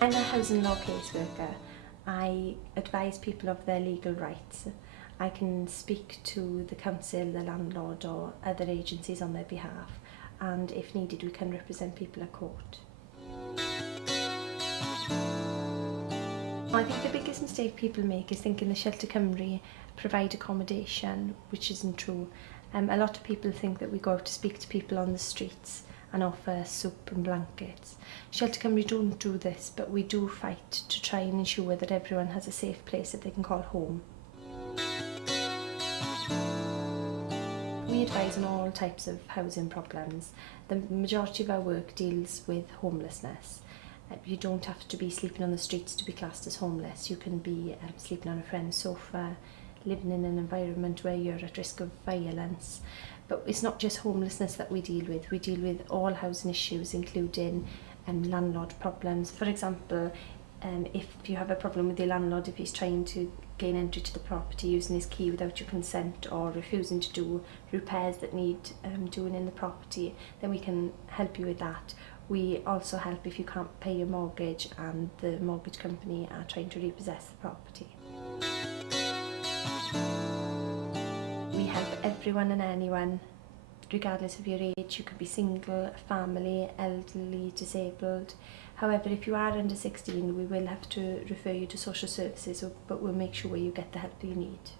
I'm a housing law caseworker. I advise people of their legal rights. I can speak to the council, the landlord or other agencies on their behalf, and if needed we can represent people at court. I think the biggest mistake people make is thinking the Shelter Cymru provide accommodation, which isn't true. A lot of people think that we go out to speak to people on the streets and offer soup and blankets. Shelter Cymru don't do this, but we do fight to try and ensure that everyone has a safe place that they can call home. We advise on all types of housing problems. The majority of our work deals with homelessness. You don't have to be sleeping on the streets to be classed as homeless. You can be sleeping on a friend's sofa, living in an environment where you're at risk of violence. But it's not just homelessness that we deal with. We deal with all housing issues, including landlord problems. For example, if you have a problem with your landlord, if he's trying to gain entry to the property using his key without your consent or refusing to do repairs that need doing in the property, then we can help you with that. We also help if you can't pay your mortgage and the mortgage company are trying to repossess the property. We help everyone and anyone, regardless of your age. You could be single, family, elderly, disabled. However, if you are under 16, we will have to refer you to social services, but we'll make sure you get the help you need.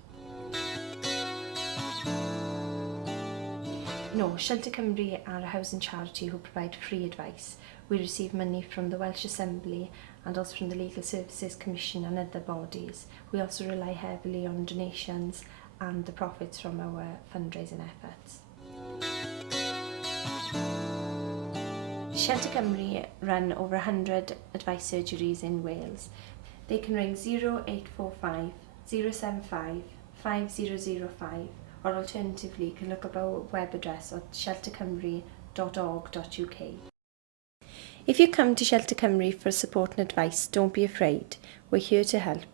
No, Shelter Cymru are a housing charity who provide free advice. We receive money from the Welsh Assembly and also from the Legal Services Commission and other bodies. We also rely heavily on donations and the profits from our fundraising efforts. Shelter Cymru run over 100 advice surgeries in Wales. They can ring 0845 075 5005 or alternatively you can look up our web address at sheltercymru.org.uk. If you come to Shelter Cymru for support and advice, don't be afraid. We're here to help.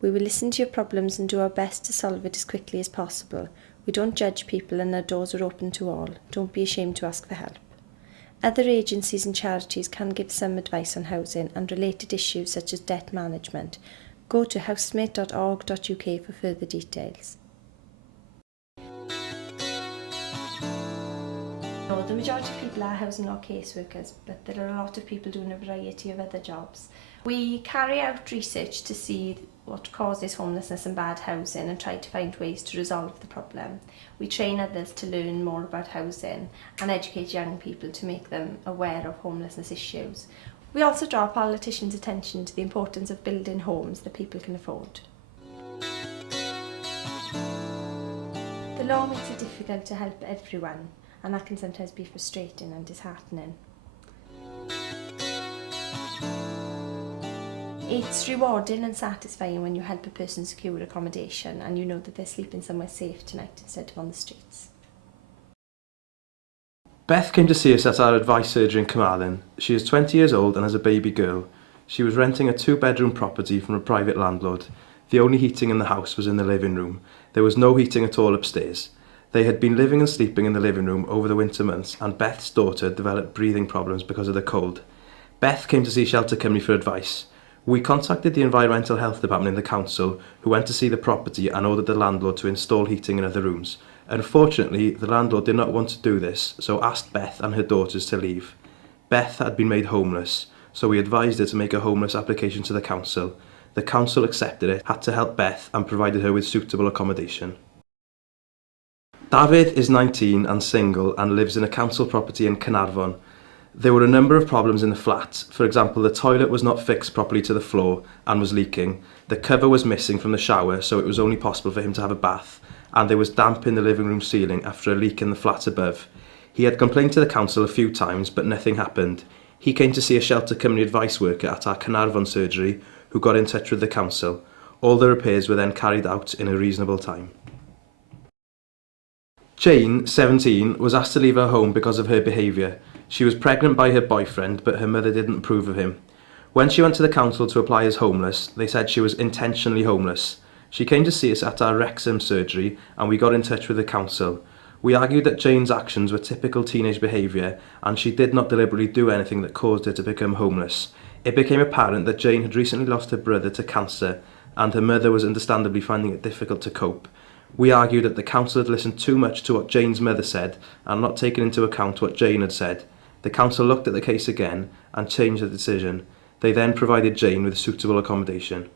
We will listen to your problems and do our best to solve it as quickly as possible. We don't judge people and our doors are open to all. Don't be ashamed to ask for help. Other agencies and charities can give some advice on housing and related issues such as debt management. Go to housemate.org.uk for further details. No, the majority of people are housing law caseworkers, but there are a lot of people doing a variety of other jobs. We carry out research to see what causes homelessness and bad housing and try to find ways to resolve the problem. We train others to learn more about housing and educate young people to make them aware of homelessness issues. We also draw politicians' attention to the importance of building homes that people can afford. The law makes it difficult to help everyone, and that can sometimes be frustrating and disheartening. It's rewarding and satisfying when you help a person secure accommodation and you know that they're sleeping somewhere safe tonight instead of on the streets. Beth came to see us at our advice surgery in Carmarthen. She is 20 years old and has a baby girl. She was renting a 2-bedroom property from a private landlord. The only heating in the house was in the living room. There was no heating at all upstairs. They had been living and sleeping in the living room over the winter months and Beth's daughter developed breathing problems because of the cold. Beth came to see Shelter Cymru for advice. We contacted the Environmental Health Department in the council, who went to see the property and ordered the landlord to install heating in other rooms. Unfortunately, the landlord did not want to do this, so asked Beth and her daughters to leave. Beth had been made homeless, so we advised her to make a homeless application to the council. The council accepted it, had to help Beth and provided her with suitable accommodation. David is 19 and single and lives in a council property in Caernarfon. There were a number of problems in the flat. For example, the toilet was not fixed properly to the floor and was leaking. The cover was missing from the shower, so it was only possible for him to have a bath. And there was damp in the living room ceiling after a leak in the flat above. He had complained to the council a few times, but nothing happened. He came to see a Shelter Cymru advice worker at our Caernarfon surgery, who got in touch with the council. All the repairs were then carried out in a reasonable time. Jane, 17, was asked to leave her home because of her behaviour. She was pregnant by her boyfriend, but her mother didn't approve of him. When she went to the council to apply as homeless, they said she was intentionally homeless. She came to see us at our Wrexham surgery and we got in touch with the council. We argued that Jane's actions were typical teenage behaviour and she did not deliberately do anything that caused her to become homeless. It became apparent that Jane had recently lost her brother to cancer, and her mother was understandably finding it difficult to cope. We argued that the council had listened too much to what Jane's mother said and not taken into account what Jane had said. The council looked at the case again and changed the decision. They then provided Jane with suitable accommodation.